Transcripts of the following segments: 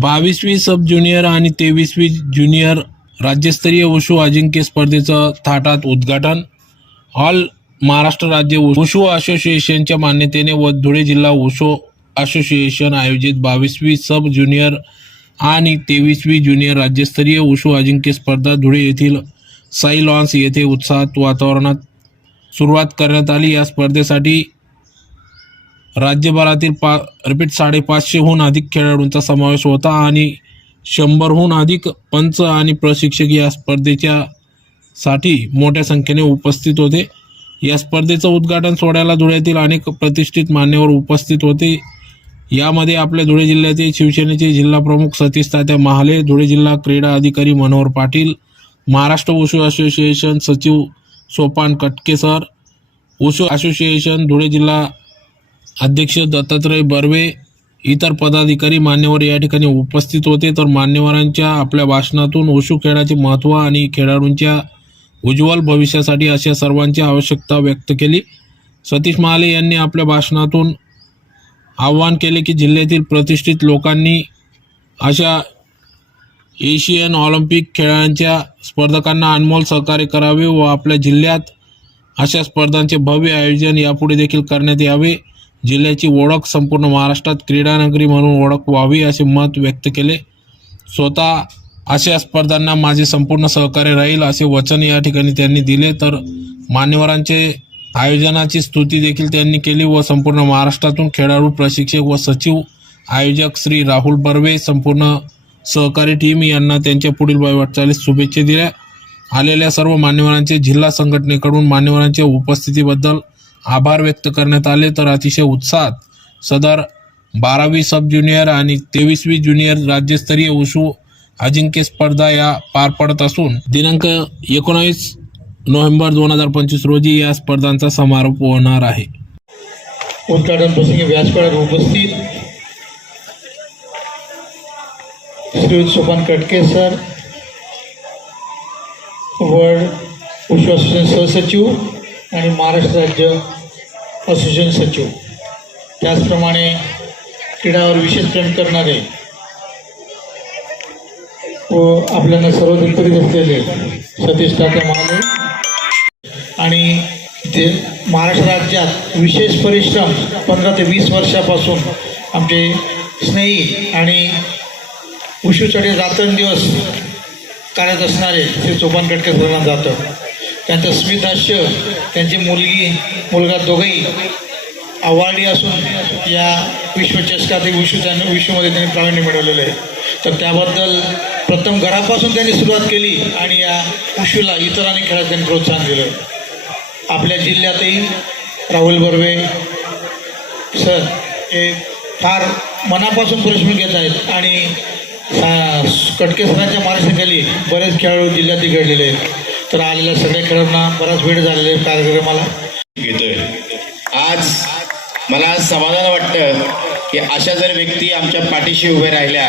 बावीसवी सब junior आणि तेवीसवी junior राज्यस्तरीय wushu अजिंक्य स्पर्धेचं थाटात उद्घाटन. ऑल महाराष्ट्र राज्य वुशू असोसिएशनच्या मान्यतेने व धुळे जिल्हा वुशू असोसिएशन आयोजित बावीसवी सब ज्युनियर आणि तेवीसवी ज्युनियर राज्यस्तरीय वुशू अजिंक्य स्पर्धा धुळे येथील साई लॉन्स येथे उत्साहात वातावरणात सुरुवात करण्यात आली. या स्पर्धेसाठी राज्यभरातील पा रिपीट साडेपाचशेहून अधिक खेळाडूंचा समावेश होता आणि शंभरहून अधिक पंच आणि प्रशिक्षक या स्पर्धेच्या साठी मोठ्या संख्येने उपस्थित होते. या स्पर्धेचं उद्घाटन सोहळ्याला धुळ्यातील अनेक प्रतिष्ठित मान्यवर उपस्थित होते. यामध्ये आपल्या धुळे जिल्ह्यातील शिवसेनेचे जिल्हा प्रमुख सतीश तात्या महाले धुळे जिल्हा क्रीडा अधिकारी मनोहर पाटील महाराष्ट्र उशू असोसिएशन सचिव सोपान कटके सर वुशू असोसिएशन धुळे जिल्हा अध्यक्ष दत्तात्रय बर्वे इतर पदाधिकारी मान्यवर या ठिकाणी उपस्थित होते. तर मान्यवरांच्या आपल्या भाषणातून ओशू खेळाचे महत्त्व आणि खेळाडूंच्या उज्ज्वल भविष्यासाठी अशा सर्वांची आवश्यकता व्यक्त केली. सतीश महाले यांनी आपल्या भाषणातून आवाहन केले की जिल्ह्यातील प्रतिष्ठित लोकांनी अशा एशियन ऑलिम्पिक खेळांच्या स्पर्धकांना अनमोल सहकार्य करावे व आपल्या जिल्ह्यात अशा स्पर्धांचे भव्य आयोजन यापुढे देखील करण्यात यावे. जिल्ह्याची ओळख संपूर्ण महाराष्ट्रात क्रीडानगरी म्हणून ओळख व्हावी असे मत व्यक्त केले. स्वतः अशा स्पर्धांना माझे संपूर्ण सहकार्य राहील असे वचन या ठिकाणी त्यांनी दिले. तर मान्यवरांचे आयोजनाची स्तुती देखील त्यांनी केली व संपूर्ण महाराष्ट्रातून खेळाडू प्रशिक्षक व सचिव आयोजक श्री राहुल बर्वे संपूर्ण सहकारी टीम यांना त्यांच्या पुढील वाटचालीस शुभेच्छा दिल्या. आलेल्या सर्व मान्यवरांचे जिल्हा संघटनेकडून मान्यवरांच्या उपस्थितीबद्दल आभार व्यक्त करण्यात आले तर अतिशय उत्साहात सदर बारावी सब ज्युनियर आणि तेवीसवी ज्युनियर राज्यस्तरीय उशू अजिंक्य स्पर्धा या पार पडत असून दिनांक एकोणावीस नोव्हेंबर दोन हजार पंचवीस रोजी या स्पर्धांचा समारोप होणार आहे. उद्घाटन प्रसंगी व्यासपीठात उपस्थित श्री सोपान कटके सर वर्ल्ड उशू असोसिएशन सहसचिव आणि महाराष्ट्र राज्य असोसिएशन सचिव. त्याचप्रमाणे क्रीडावर विशेष प्रेम करणारे व आपल्याला सर्वजण करीत असलेले सतीश टाटा महाले आणि ते महाराष्ट्र राज्यात विशेष परिश्रम पंधरा ते वीस वर्षापासून आमचे स्नेही आणि उशूचडे रात्रंदिवस कार्यरत असणारे श्री चोपान कटके जातं. त्यांचं स्मितहास्य त्यांची मुलगी मुलगा दोघंही अवार्डी असून या विश्वचषकातील विश्व त्यांनी विश्वमध्ये त्यांनी प्रावीण्य मिळवलेलं आहे. तर त्याबद्दल प्रथम घरापासून त्यांनी सुरुवात केली आणि या विश्वला इतर अनेक खेळात त्यांनी प्रोत्साहन दिलं. आपल्या जिल्ह्यातही राहुल बर्वे सर हे फार मनापासून परिश्रम घेत आहेत आणि सा- कटके सरांच्या मार्गदर्शनाखाली बरेच खेळाडू जिल्ह्यात घडलेले आहेत. तर आलेल्या सगळ्या खेळाडूंना बराच वेळ झालेला आहे कार्यक्रमाला. घेतोय आज मला समाधान वाटतं की अशा जर व्यक्ती आमच्या पाठीशी उभ्या राहिल्या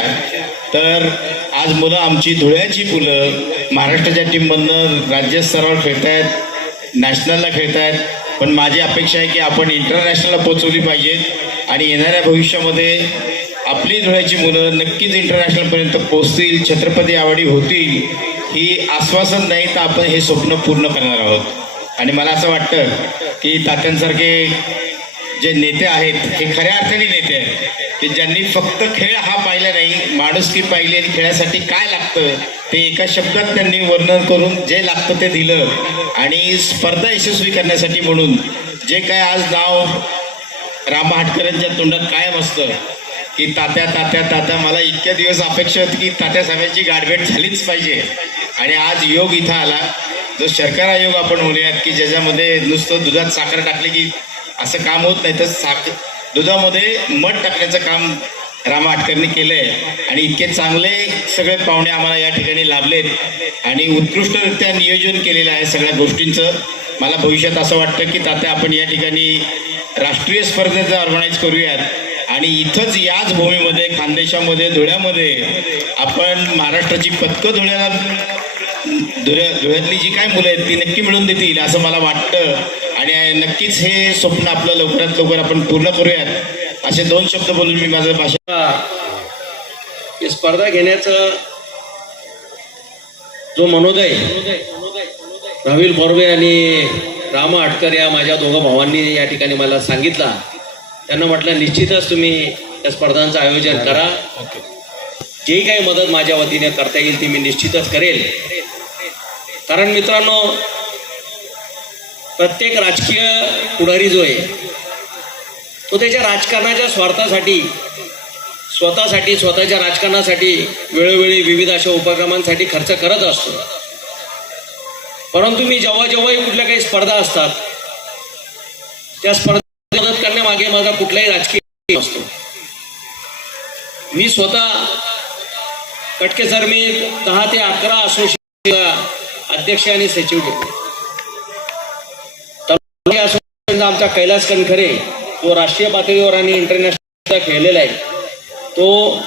तर आज मुलं आमची धुळ्याची मुलं महाराष्ट्राच्या टीममधनं राज्यस्तरावर खेळत आहेत नॅशनलला खेळत आहेत पण माझी अपेक्षा आहे की आपण इंटरनॅशनलला पोचवली पाहिजेत आणि येणाऱ्या भविष्यामध्ये आपली धुळ्याची मुलं नक्कीच इंटरनॅशनलपर्यंत पोहोचतील छत्रपती आवडी होतील ही आश्वासन नाही तर आपण हे स्वप्न पूर्ण करणार आहोत. आणि मला असं वाटतं की तात्यांसारखे जे नेते आहेत हे खऱ्या अर्थाने नेते आहेत की ज्यांनी फक्त खेळ हा पाहिला नाही माणुसकी पाहिली आणि खेळासाठी काय लागतं ते एका शब्दात त्यांनी वर्णन करून जे लागतं ते दिलं आणि स्पर्धा यशस्वी करण्यासाठी म्हणून जे काय आज नाव रामा हाटकरांच्या तोंडात कायम असतं की तात्या तात्या तात्या मला इतक्या दिवस अपेक्षा होती की तात्या साहेबांची गाठभेट झालीच पाहिजे. आणि आज योग इथं आला. जो शर्करा योग आपण म्हणूयात की ज्याच्यामध्ये नुसतं दुधात साखर टाकली की असं काम होत नाही तर साखर दुधामध्ये मध टाकण्याचं काम रामा आटकरनी केलं आहे आणि इतके चांगले सगळे पाहुणे आम्हाला या ठिकाणी लाभलेत. आणि उत्कृष्टरित्या नियोजन केलेलं आहे सगळ्या गोष्टींचं. मला भविष्यात असं वाटतं की तात्या आपण या ठिकाणी राष्ट्रीय स्पर्धेचं ऑर्गनाईज करूयात. आणि इथंच याच भूमीमध्ये खानदेशामध्ये धुळ्यामध्ये आपण महाराष्ट्राची पदकं धुळ्याला धुळ्या धुळ्यातली जी काय मुलं आहेत ती नक्की मिळून देतील असं मला वाटतं. आणि नक्कीच हे स्वप्न आपलं लवकरात लवकर आपण पूर्ण करूयात. असे दोन शब्द बोलून मी माझं भाषण स्पर्धा घेण्याचं जो मनोदय राहुल बोर्वे आणि रामा आटकर या माझ्या दोघं भावांनी या ठिकाणी मला सांगितला. त्यांना म्हटलं निश्चितच तुम्ही या स्पर्धांचं आयोजन करा. जे काही मदत माझ्या वतीने करता येईल ती मी निश्चितच करेल. कारण मित्रांनो प्रत्येक राजकीय पुढारी जो आहे तो त्याच्या राजकारणाच्या स्वार्थासाठी स्वतःसाठी स्वतःच्या राजकारणासाठी वेळोवेळी विविध अशा उपक्रमांसाठी खर्च करत असतो. परंतु मी जेव्हा जेव्हाही कुठल्या काही स्पर्धा असतात त्या स्पर्धेत मदत करण्यामागे माझा कुठलाही राजकीय असतो मी स्वतः कटके सर मी दहा ते अकरा असोसिएशन अध्यक्ष आणि सचिव होते. असोसिएशनचा आमचा कैलास कणखरे तो राष्ट्रीय पातळीवर आणि इंटरनॅशनल खेळलेला आहे. तो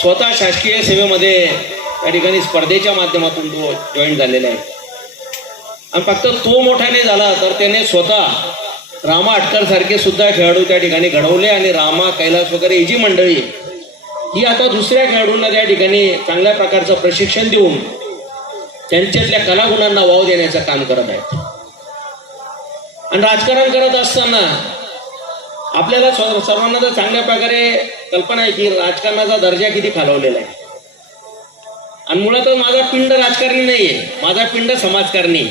स्वतः शासकीय सेवेमध्ये त्या ठिकाणी स्पर्धेच्या माध्यमातून तो जॉईन झालेला आहे. आणि फक्त तो मोठ्याने झाला तर त्याने स्वतः रामा आटकरसारखे सुद्धा खेळाडू त्या ठिकाणी घडवले आणि रामा कैलास वगैरे ही जी मंडळी ही आता दुसऱ्या खेळाडूंना त्या ठिकाणी चांगल्या प्रकारचं प्रशिक्षण देऊन त्यांच्यातल्या कलागुणांना वाव देण्याचं काम करत आहेत. आणि राजकारण करत असताना आपल्याला सर्वांना तर चांगल्या प्रकारे कल्पना आहे की राजकारणाचा दर्जा किती खालवलेला आहे. आणि मुळात माझा पिंड राजकारणी नाहीये माझा पिंड समाजकारणी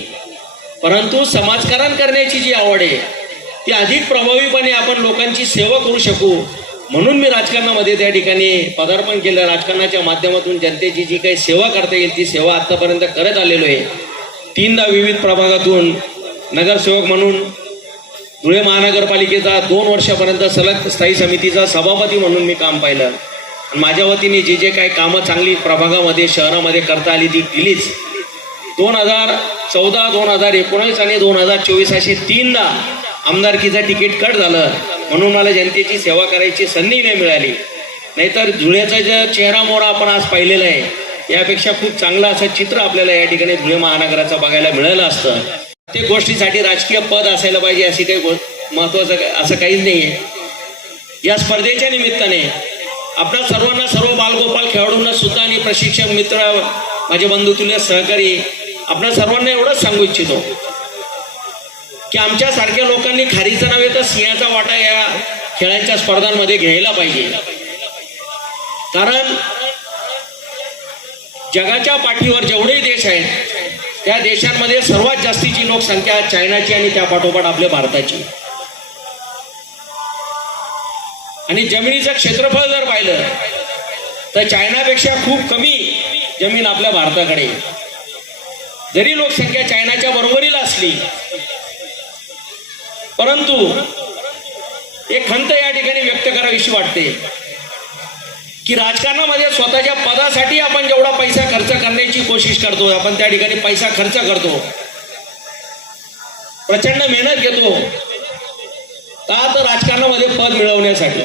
परंतु समाजकारण करण्याची जी आवड आहे ती अधिक प्रभावीपणे आपण लोकांची सेवा करू शकू. म्हणून मी राजकारणामध्ये त्या ठिकाणी पदार्पण केलं. राजकारणाच्या माध्यमातून जनतेची जी काही सेवा करता येईल ती सेवा आत्तापर्यंत करत आलेलो आहे. तीनदा विविध प्रभागातून नगरसेवक म्हणून धुळे महानगरपालिकेचा दोन वर्षापर्यंत सलग स्थायी समितीचा सभापती म्हणून मी काम पाहिलं. माझ्या वतीने जे जे काही कामं चांगली प्रभागामध्ये शहरामध्ये करता आली ती दिलीच. दोन हजार चौदा दोन हजार एकोणीस आणि दोन हजार चोवीस असे तीनदा आमदारकीचं तिकीट कट झालं. म्हणून मला जनतेची सेवा करायची संधी नाही मिळाली. नाहीतर धुळ्याचा जे चेहरा मोहरा आपण आज पाहिलेला आहे यापेक्षा खूप चांगलं असं चित्र आपल्याला या ठिकाणी धुळे महानगराचं बघायला मिळालं असतं. प्रत्येक गोष्टीसाठी राजकीय पद असायला पाहिजे अशी काही महत्वाचं असं काहीच नाही आहे. या स्पर्धेच्या निमित्ताने आपल्या सर्वांना सर्व बालगोपाल खेळाडूंना सुद्धा आणि प्रशिक्षक मित्र माझे बंधुतुल्य सहकारी आपल्या सर्वांना एवढंच सांगू इच्छितो. की आमच्यासारख्या लोकांनी खारीचं नव्हे तर सिंहाचा वाटा या खेळांच्या स्पर्धांमध्ये घ्यायला पाहिजे. कारण जगाच्या पाठीवर जेवढेही देश आहेत त्या देशांमध्ये सर्वात जास्तीची लोकसंख्या चायनाची आणि त्या पाठोपाठ आपल्या भारताची. आणि जमिनीचं क्षेत्रफळ जर पाहिलं तर चायनापेक्षा खूप कमी जमीन आपल्या भारताकडे जरी लोकसंख्या चायनाच्या बरोबरीला असली परंतु एक खंत या ठिकाणी व्यक्त करावीशी वाटते की राजकारणामध्ये स्वतःच्या पदासाठी आपण जेवढा पैसा खर्च करण्याची कोशिश करतो आपण त्या ठिकाणी पैसा खर्च करतो. प्रचंड मेहनत घेतो. का तर राजकारणामध्ये पद मिळवण्यासाठी.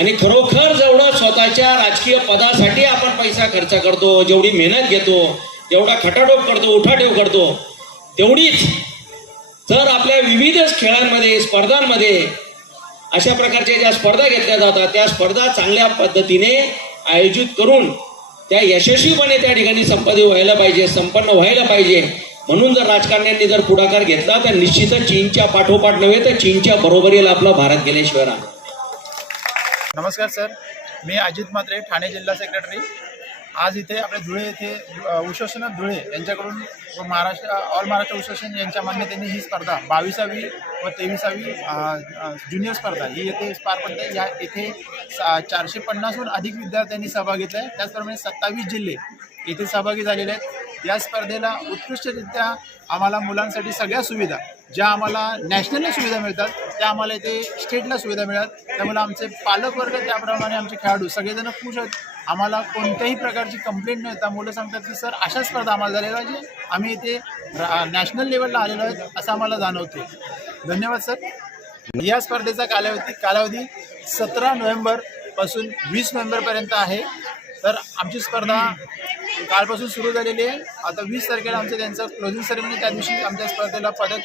आणि खरोखर जेवढं स्वतःच्या राजकीय पदासाठी आपण पैसा खर्च करतो जेवढी मेहनत घेतो जेवढा खटाटोप करतो उठाठेव करतो तेवढीच तर आपल्या विविध खेळांमध्ये स्पर्धांमध्ये अशा प्रकारच्या ज्या स्पर्धा घेतल्या जातात त्या स्पर्धा चांगल्या पद्धतीने आयोजित करून त्या यशस्वीपणे त्या ठिकाणी संपादित व्हायला पाहिजे संपन्न व्हायला पाहिजे. म्हणून जर राजकारण्यांनी जर पुढाकार घेतला तर निश्चितच चीनच्या पाठोपाठ नव्हे तर चीनच्या बरोबरीला आपला भारत गेल्याशिवाय राहणार. नमस्कार सर. मी अजित म्हात्रे ठाणे जिल्हा सेक्रेटरी आज इथे आपल्या धुळे येथे अ, धुळे यांच्याकडून महाराष्ट्र ऑल महाराष्ट्र उषोषण यांच्या मान्यतेने ही स्पर्धा बावीसावी व तेविसावी ज्युनियर स्पर्धा ही येथे पार पडते. या येथे सा- चारशे पन्नासहून अधिक विद्यार्थ्यांनी सहभाग घेतला आहे त्याचप्रमाणे सत्तावीस जिल्हे येथे सहभागी झालेले आहेत. या स्पर्धेला उत्कृष्टरित्या आम्हाला मुलांसाठी सगळ्या सुविधा ज्या आम्हाला नॅशनलला सुविधा मिळतात त्या आम्हाला इथे स्टेटला सुविधा मिळतात. त्यामुळे आमचे पालक वर्ग त्याप्रमाणे आमचे खेळाडू सगळेजण खुश आहेत. आम्हाला कोणत्याही प्रकारची कंप्लेंट न येता मुलं सांगतात की सर अशा स्पर्धा आम्हाला झालेल्या पाहिजे. आम्ही इथे रा- नॅशनल लेवलला आलेलो आहेत असं आम्हाला जाणवतो धन्यवाद सर. या स्पर्धेचा कालावधी कालावधी सतरा नोव्हेंबरपासून वीस नोव्हेंबरपर्यंत आहे. तर आमची स्पर्धा कालपासून सुरू झालेली आहे. आता वीस तारखेला आमचं त्यांचं क्लोजिंग सेरेमनी त्या दिवशी आमच्या स्पर्धेला पदक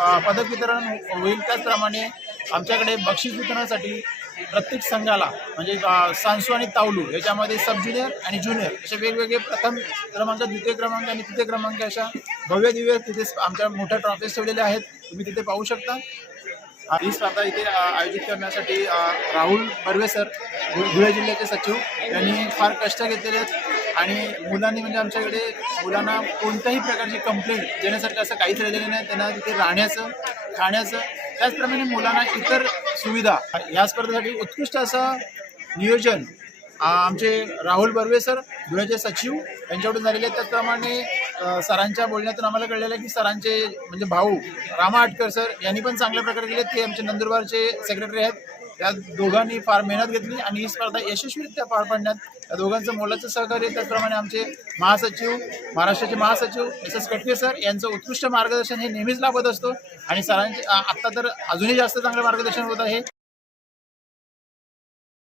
प- पदक वितरण होईल. त्याचप्रमाणे आमच्याकडे बक्षीस वितरणासाठी प्रत्येक संघाला म्हणजे सांसू आणि तावलू याच्यामध्ये सब ज्युनियर आणि ज्युनियर असे वेगवेगळे प्रथम क्रमांक द्वितीय क्रमांक आणि तृतीय क्रमांक अशा भव्य दिव्य तिथे आमच्या मोठ्या ट्रॉफीज ठेवलेल्या आहेत. तुम्ही तिथे पाहू शकता. ही स्पर्धा इथे आयोजित करण्यासाठी राहुल बर्वे सर धुळे जिल्ह्याचे सचिव यांनी फार कष्ट घेतलेले आहेत. आणि मुलांनी म्हणजे आमच्याकडे मुलांना कोणत्याही प्रकारची कंप्लेंट देण्यासारखं असं काहीच राहिलेलं नाही. त्यांना तिथे राहण्याचं खाण्याचं त्याचप्रमाणे मुलांना इतर सुविधा या स्पर्धेसाठी उत्कृष्ट असं नियोजन आमचे राहुल बर्वे सर धुळ्याचे सचिव यांच्याकडून झालेले आहेत. त्याचप्रमाणे सरांच्या बोलण्यातून आम्हाला कळलेलं आहे की सरांचे म्हणजे भाऊ रामा आटकर सर यांनी पण चांगल्या प्रकारे केले ते आमचे नंदुरबारचे सेक्रेटरी आहेत. त्या दोघांनी फार मेहनत घेतली आणि ही स्पर्धा यशस्वीरित्या पार पाडण्यात या दोघांचं मोलाचं सहकार्य त्याचप्रमाणे आमचे महासचिव महाराष्ट्राचे महासचिव एस एस कटके सर यांचं उत्कृष्ट मार्गदर्शन हे नेहमीच लाभत असतो. आणि सरांचे आत्ता तर अजूनही जास्त चांगलं मार्गदर्शन होत आहे.